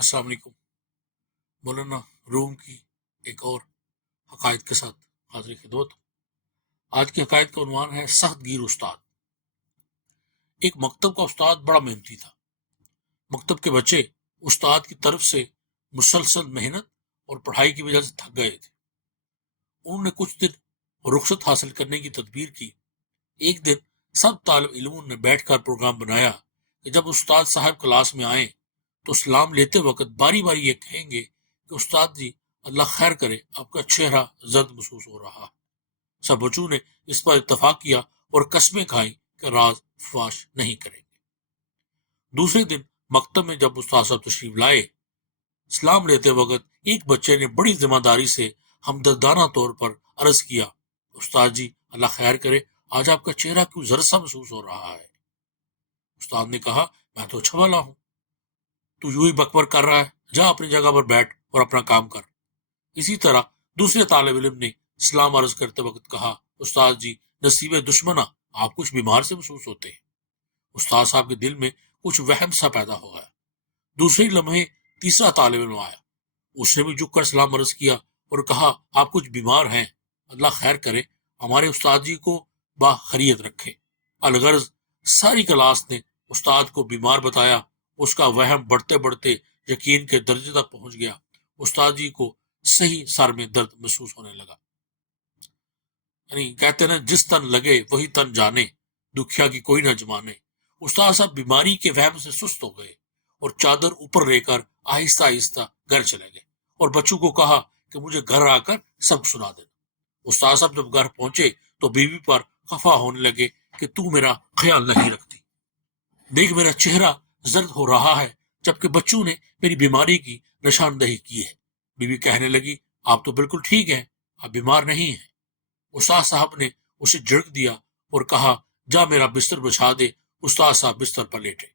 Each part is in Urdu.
السلام علیکم۔ مولانا روم کی ایک اور حقائق کے ساتھ حاضر خدمت۔ آج کی حقائق کا عنوان ہے سخت گیر استاد۔ ایک مکتب کا استاد بڑا محنتی تھا۔ مکتب کے بچے استاد کی طرف سے مسلسل محنت اور پڑھائی کی وجہ سے تھک گئے تھے۔ انہوں نے کچھ دن رخصت حاصل کرنے کی تدبیر کی۔ ایک دن سب طالب علموں نے بیٹھ کر پروگرام بنایا کہ جب استاد صاحب کلاس میں آئیں تو سلام لیتے وقت باری باری یہ کہیں گے کہ استاد جی اللہ خیر کرے، آپ کا چہرہ زرد محسوس ہو رہا ہے۔ سب بچوں نے اس پر اتفاق کیا اور قسمیں کھائیں کہ راز فاش نہیں کریں گے۔ دوسرے دن مکتب میں جب استاد صاحب تشریف لائے، سلام لیتے وقت ایک بچے نے بڑی ذمہ داری سے ہمدردانہ طور پر عرض کیا، استاد جی اللہ خیر کرے، آج آپ کا چہرہ کیوں زرد سا محسوس ہو رہا ہے؟ استاد نے کہا، میں تو اچھا والا ہوں، تو یوں ہی بکبر کر رہا ہے، جا اپنی جگہ پر بیٹھ اور اپنا کام کر۔ اسی طرح دوسرے طالب علم نے سلام عرض کرتے وقت کہا، استاد جی نصیب دشمنا، آپ کچھ بیمار سے محسوس ہوتے ہیں۔ استاد صاحب کے دل میں کچھ وہم سا پیدا ہو گیا۔ دوسرے لمحے تیسرا طالب علم آیا، اس نے بھی جھک کر سلام عرض کیا اور کہا، آپ کچھ بیمار ہیں، اللہ خیر کرے، ہمارے استاد جی کو باخریت رکھے۔ الغرض ساری کلاس نے استاد کو بیمار بتایا۔ اس کا وہم بڑھتے بڑھتے یقین کے درجے تک پہنچ گیا۔ استاد جی کو صحیح سر میں درد محسوس ہونے لگا۔ یعنی کہتے ہیں جس تن لگے وہی تن جانے، دکھیا کی کوئی نہ جمانے۔ استاد صاحب بیماری کے وہم سے سست ہو گئے اور چادر اوپر لے کر آہستہ آہستہ گھر چلے گئے اور بچوں کو کہا کہ مجھے گھر آ کر سب سنا دینا۔ استاد صاحب جب گھر پہنچے تو بیوی پر خفا ہونے لگے کہ تو میرا خیال نہیں رکھتی، دیکھ میرا چہرہ زرد ہو رہا ہے، جبکہ بچوں نے میری بیماری کی نشاندہی کی ہے۔ بیوی کہنے لگی، آپ تو بالکل ٹھیک ہیں، آپ بیمار نہیں ہیں۔ استاد صاحب نے اسے جھڑک دیا اور کہا، جا میرا بستر بچھا دے۔ استاد صاحب بستر پر لیٹے۔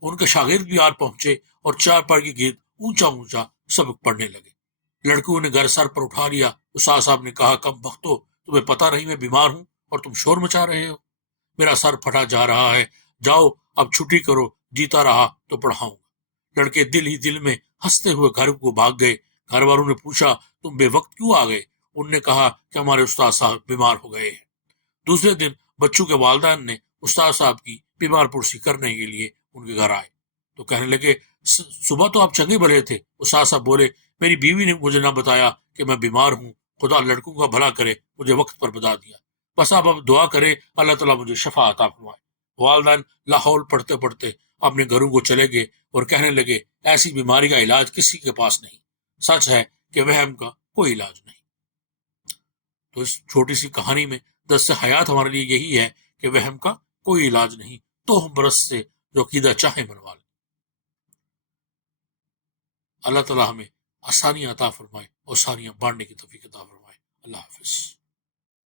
ان کے شاگرد بھی آر پہنچے اور چار پر کی گرد اونچا اونچا سبق پڑھنے لگے۔ لڑکوں نے گھر سر پر اٹھا لیا۔ استاد صاحب نے کہا، کم بختو، تمہیں پتہ نہیں میں بیمار ہوں اور تم شور مچا رہے ہو؟ میرا سر پھٹا جا رہا ہے، جاؤ اب چھٹی کرو، جیتا رہا تو پڑھاؤں گا۔ لڑکے دل ہی دل میں ہنستے ہوئے گھر کو بھاگ گئے۔ گھر والوں نے پوچھا، تم بے وقت کیوں آ گئے؟ انہوں نے کہا کہ ہمارے استاد صاحب بیمار ہو گئے ہیں۔ دوسرے دن بچوں کے والدین نے استاد صاحب کی بیمار پرسی کرنے کے لیے ان کے گھر آئے تو کہنے لگے، صبح تو آپ چنگے بھلے تھے۔ استاد صاحب بولے، میری بیوی نے مجھے نہ بتایا کہ میں بیمار ہوں، خدا لڑکوں کا بھلا کرے، مجھے وقت پر بتا دیا، بس آپ اب دعا کریں اللہ تعالیٰ مجھے شفا عطا فرمائے۔ والدین لاہور پڑھتے پڑھتے اپنے گھروں کو چلے گئے اور کہنے لگے، ایسی بیماری کا علاج کسی کے پاس نہیں، سچ ہے کہ وہم کا کوئی علاج نہیں۔ تو اس چھوٹی سی کہانی میں درس حیات ہمارے لیے یہی ہے کہ وہم کا کوئی علاج نہیں، تو ہم برس سے جو عقیدہ چاہے منوا لیں۔ اللہ تعالیٰ ہمیں آسانیاں عطا فرمائے اور آسانیاں بانٹنے کی توفیق عطا فرمائے۔ اللہ حافظ۔